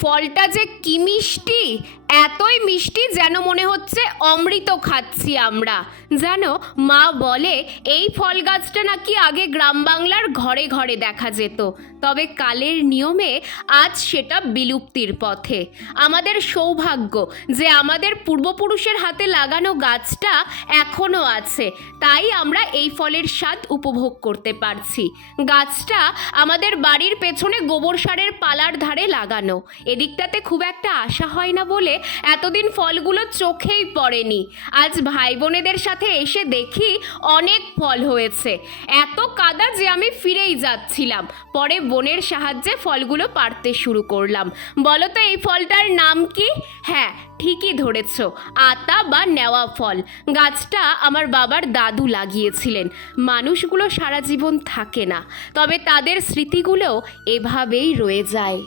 ফলটা যে কি মিষ্টি? এতই মিষ্টি যেন মনে হচ্ছে অমৃত খাচ্ছি আমরা। যেন মা বলে, এই ফল গাছটা নাকি আগে গ্রাম বাংলার ঘরে ঘরে দেখা যেত। তবে কালের নিয়মে আজ সেটা বিলুপ্তির পথে। আমাদের সৌভাগ্য যে আমাদের পূর্বপুরুষের হাতে লাগানো গাছটা এখনও আছে। তাই আমরা এই ফলের স্বাদ উপভোগ করতে পারছি। গাছটা আমাদের বাড়ির পেছনে গোবর সারের পালার ধারে লাগানো। এদিকটাতে খুব একটা আশা হয় না বলে এতদিন ফলগুলো চোখেই পড়েনি। আজ ভাই বোনেদের সাথে এসে দেখি অনেক ফল হয়েছে। এত কাদা যে আমি ফিরেই যাচ্ছিলাম। পরে বোনের সাহায্যে ফলগুলো পাড়তে শুরু করলাম। বলো তো এই ফলটার নাম কি? হ্যাঁ ঠিকই ধরেছ, আতা বা নেওয়া ফল। গাছটা আমার বাবার দাদু লাগিয়েছিলেন। মানুষগুলো সারা জীবন থাকে না, তবে তাদের স্মৃতিগুলো এভাবেই রয়ে যায়।